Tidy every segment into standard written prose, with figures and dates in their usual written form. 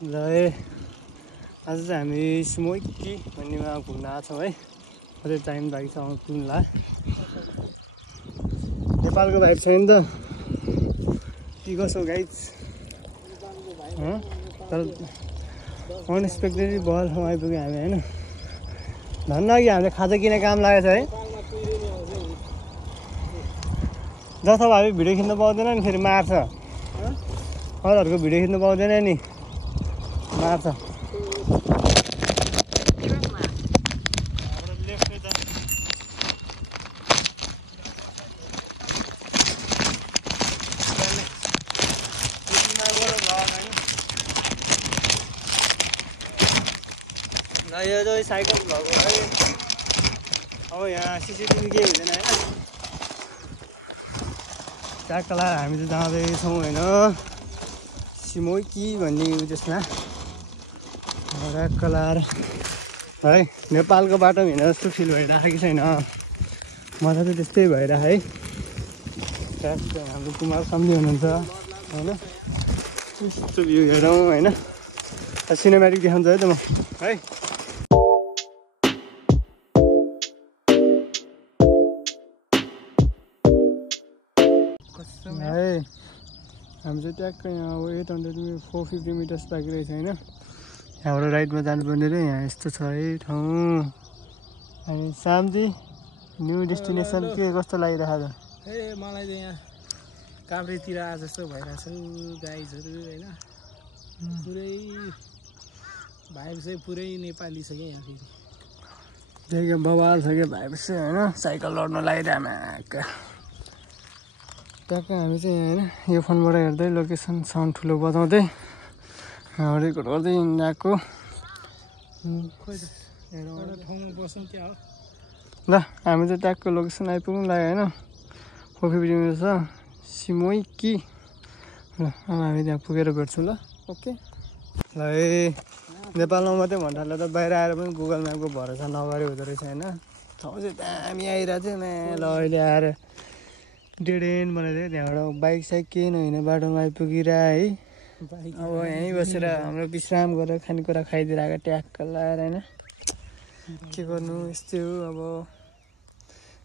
ल आज चाहिँ हामी स्मोकी भन्नेमा घुम्न आएको छौँ है। कति टाइम लागि छ पुग्नुला। नेपालको भाइब छ नि त के कसो गाइज। तर अनएक्सपेक्टेडली बल ठाउँ आइपुग्यो हामी होइन। धन्न कि हामीले खाजा किने काम लागेको छ है। जस्तो भाइ भिडियो खिच्न पाउँदैन नि फेरि मार्छ। अरूहरूको भिडियो खिच्न पाउँदैन नि मार्छ। यो चाहिँ साइकल भएको है। अब यहाँ सिसिटिभी केही हुँदैन होइन। ट्याक्क लाएर हामी चाहिँ जाँदैछौँ होइन स्मोकी भन्ने त्यसमा ट्याक्क लाएर है। नेपालको बाटो हिँड्दा जस्तो फिल भइरहेको छैन। मलाई चाहिँ त्यस्तै भइरहेको है। ट्याक्क हाम्रो कुमार सम्झी हुनुहुन्छ होइन। यस्तो भ्यू हेरौँ होइन। सिनेमेटिक देखाउँछ है त म है। है हामी चाहिँ ट्याक्क यहाँ अब 450 मिटर्स बाँकी रहेछ होइन। यहाँबाट राइटमा जानुपर्ने रे। यहाँ यस्तो छ है ठाउँ। अनि सामजी न्यू डेस्टिनेसन के कस्तो लागिरहेको छ? ए मलाई चाहिँ यहाँ काभ्रेतिर आए जस्तो भइरहेछ गाइजहरू होइन। पुरै भाइब चाहिँ पुरै नेपाली छ क्या यहाँ। फेरि त्यही बवाल छ क्या भाइब चाहिँ होइन। साइकल लड्न लागिरहेको ट्याक्क हामी चाहिँ यहाँ होइन यो फोनबाट हेर्दै लोकेसन साउन्ड ठुलो बजाउँदै रेकर्ड गर्दै हिँडेको। ठाउँमा बस्नु क्या हो। ल हामी चाहिँ ट्याक्क लोकेसन आइपुग्नु लाग्यो होइन। 450 मिटर छ स्मोकी। ल अब हामी त्यहाँ पुगेर भेट्छौँ ल। ओके ल नेपालमा मात्रै भन्नाले त बाहिर आएर पनि गुगल म्यापको भरोसा नगरे हुँदो रहेछ होइन। ठाउँ चाहिँ दामी आइरहेको थियो ल अहिले आएर डेड एन्ड बनाइदियो। त्यहाँबाट बाइक साइक केही नहुने बाटोमा आइपुगिरह है। अब यहीँ बसेर हाम्रो विश्राम गरेर खानेकुरा खाइदिइरहेको ट्याक्क लाएर होइन। के गर्नु यस्तै हो अब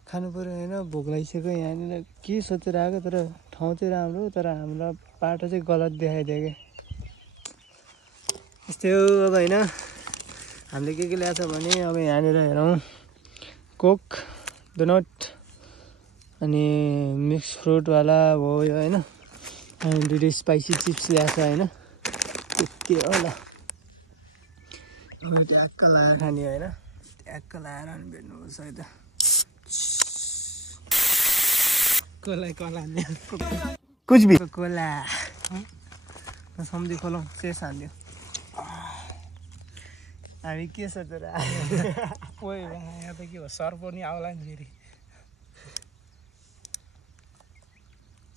खानु पऱ्यो होइन। भोक लागिसक्यो यहाँनिर के सोचेर आएको। तर ठाउँ चाहिँ राम्रो तर हाम्रो बाटो चाहिँ गलत देखाइदियो क्या। यस्तै हो अब होइन। हामीले के ल्याएको छ भने अब यहाँनिर हेरौँ कोक डोनट अनि मिक्स फ्रुटवाला हो यो होइन। अनि दुइटै स्पाइसी चिप्स ल्याएको छ होइन। के होला ट्याक्क लाएर खाने होइन। ट्याक्क लाएर अनि भेट्नुपर्छ है त। कुछ भी कोला सम्झी खोलौँ चेस हान्दियो। हामी के सोचेर ओइ यहाँ त के हो सर पनि आउला नि फेरि।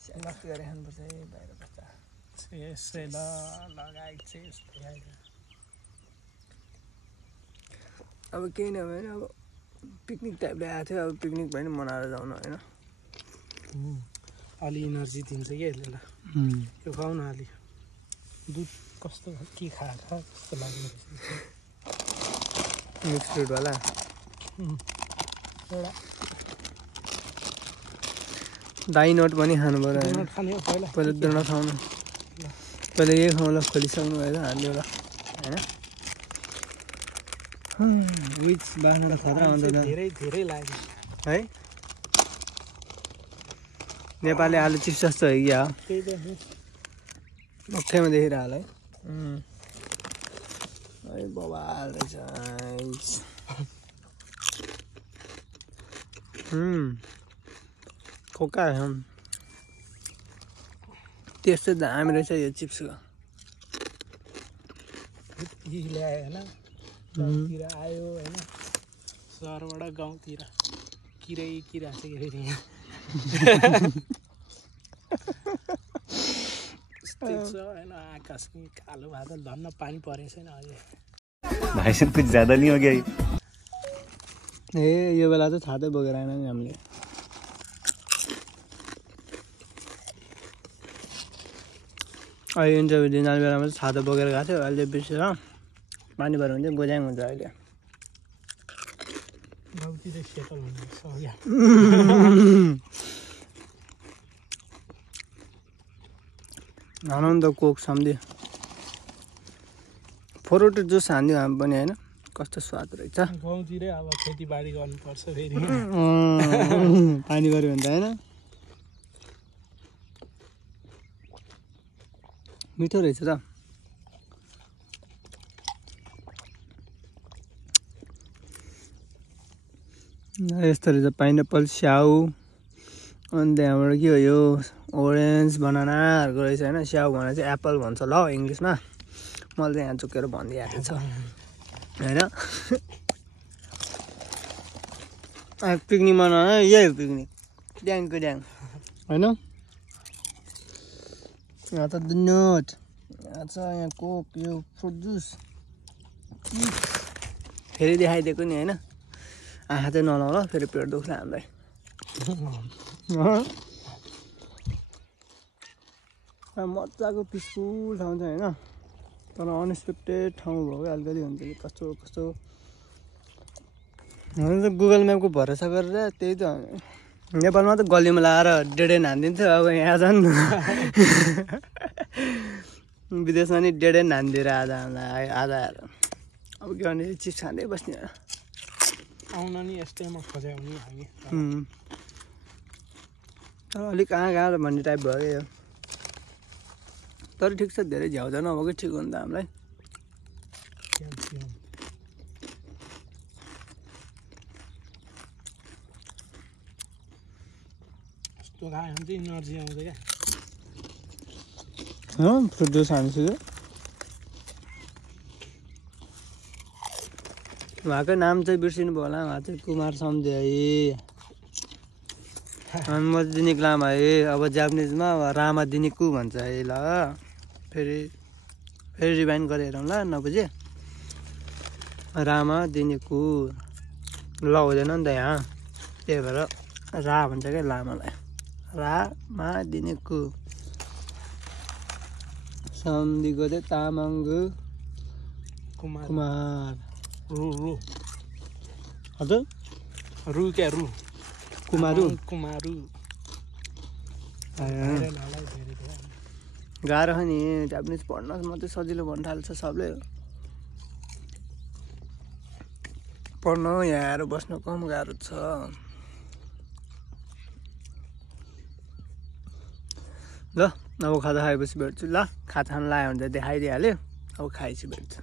मस्ती गरेर खानुपर्छ है बाहिर बस्दा। यसै ल लगाइ चेस अब केही नभए होइन। अब पिकनिक टाइपले आएको थियो। अब पिकनिक भयो नि मनाएर जाउँ होइन। अलि इनर्जी दिन्छ क्या यसले ल। यो खुवाउ न अलि दुध कस्तो के खाएर कस्तो लाग्ने मिक्स फ्रुटवाला एउटा डाइनट पनि खानु पऱ्यो होइन। खाने हो पहिला पहिला डोनट खाउनु। पहिला यही खाउँ ल खोलिसक्नु भयो हामीले एउटा होइन। विच बाख्रा खतरा अन्त धेरै धेरै लाग्यो है। नेपाली आलु चिप्स जस्तो हो क्या त्यही त मक्कैमा देखिरहेको होला है। बवाल रहेछ खोका त्यस्तो दामी रहेछ यो चिप्सको। ल्यायो होइन गाउँतिर आयो होइन। सहरबाट गाउँतिर किरै किरा छ के फेरि यस्तै छ होइन। आकाश पनि कालो बादल धन्न पानी परेको छैन अहिले। भाइ साहब कुछ ज्यादा नहीं हो गया ए यो बेला चाहिँ छातै बोकेर आएन नि हामीले। अहिले इन्टरभ्यू दिन जाने बेलामा चाहिँ छाता बोकेर गएको थियो। अहिले बिर्सेर पानी भएर हुन्छ गोजाङ हुन्छ अहिले। गाउँतिर सेटल हुनुहुन्छ क्या। आनन्द कोक सम्झे फोरोटो जुस हान्दियो हामी पनि होइन। कस्तो स्वाद रहेछ। गाउँतिरै अब खेतीबारी गर्नुपर्छ फेरि। पानी पऱ्यो भने त होइन। मिठो रहेछ त। यस्तो रहेछ पाइनएप्पल स्याउ। अनि त्यहाँबाट के हो यो ओरेन्ज बनानाहरूको रहेछ होइन। स्याउ भनेर चाहिँ एप्पल भन्छ ल इङ्ग्लिसमा। मैले चाहिँ यहाँ चुकेर भनिदिइहालेको छ होइन। पिकनिक मनाउन यही हो पिकनिक। ड्याङको ड्याङ होइन। यहाँ त नट यहाँ छ। यहाँ कोक यो फ्रुट जुस फेरि देखाइदिएको नि होइन। आँखा चाहिँ नलाउला फेरि पेट दुख्छ हामीलाई। मजाको पिसफुल ठाउँ छ होइन। तर अनएक्सपेक्टेड ठाउँ भयो क्या अलिकति हुन्छ कि कस्तो कस्तो हुन त गुगल म्यापको भरोसा गरेर त्यही त नेपालमा त गल्लीमा लगाएर डेढे हानिदिन्थ्यो। अब यहाँ झन् विदेशमा नि डेढे हानिदिएर आधा अब के भने चिप्स खाँदै बस्ने। आउन नि यस्तैमा खोज्यो भने हामी। तर अलिक कहाँ कहाँ भन्ने टाइप भयो क्या यो। तर ठिक छ धेरै झ्याउजा नभएकै ठिक हो नि त हामीलाई। यस्तो खायो भने चाहिँ इनर्जी आउँछ क्या। फ्रुट जुस हान्छु कि उहाँकै नाम चाहिँ बिर्सिनु भयो होला। उहाँ चाहिँ कुमार सम्झे म दिनिक लामा है। अब जापानिजमा रामा दिनिकु भन्छ है ल। फेरि रिभाइन्ड गरेर हेरौँ ल 9 बजे। रामा दिनिकु ल हुँदैन नि त यहाँ। त्यही भएर रा भन्छ क्या लामालाई। रामा दिनिकु सम्धिको चाहिँ तामाङ्गु कुमार रु हजुर रु क्या रु कुमारु गाह्रो हो नि जापानिज पढ्न मात्रै सजिलो भन्न थाल्छ सबले। पढ्न यहाँ आएर बस्न कम गाह्रो छ। ल अब खाजा खाएपछि भेट्छु ल। खाजा खान लाग्यो भने त देखाइदिइहाल्यो। अब खाएपछि भेट्छु।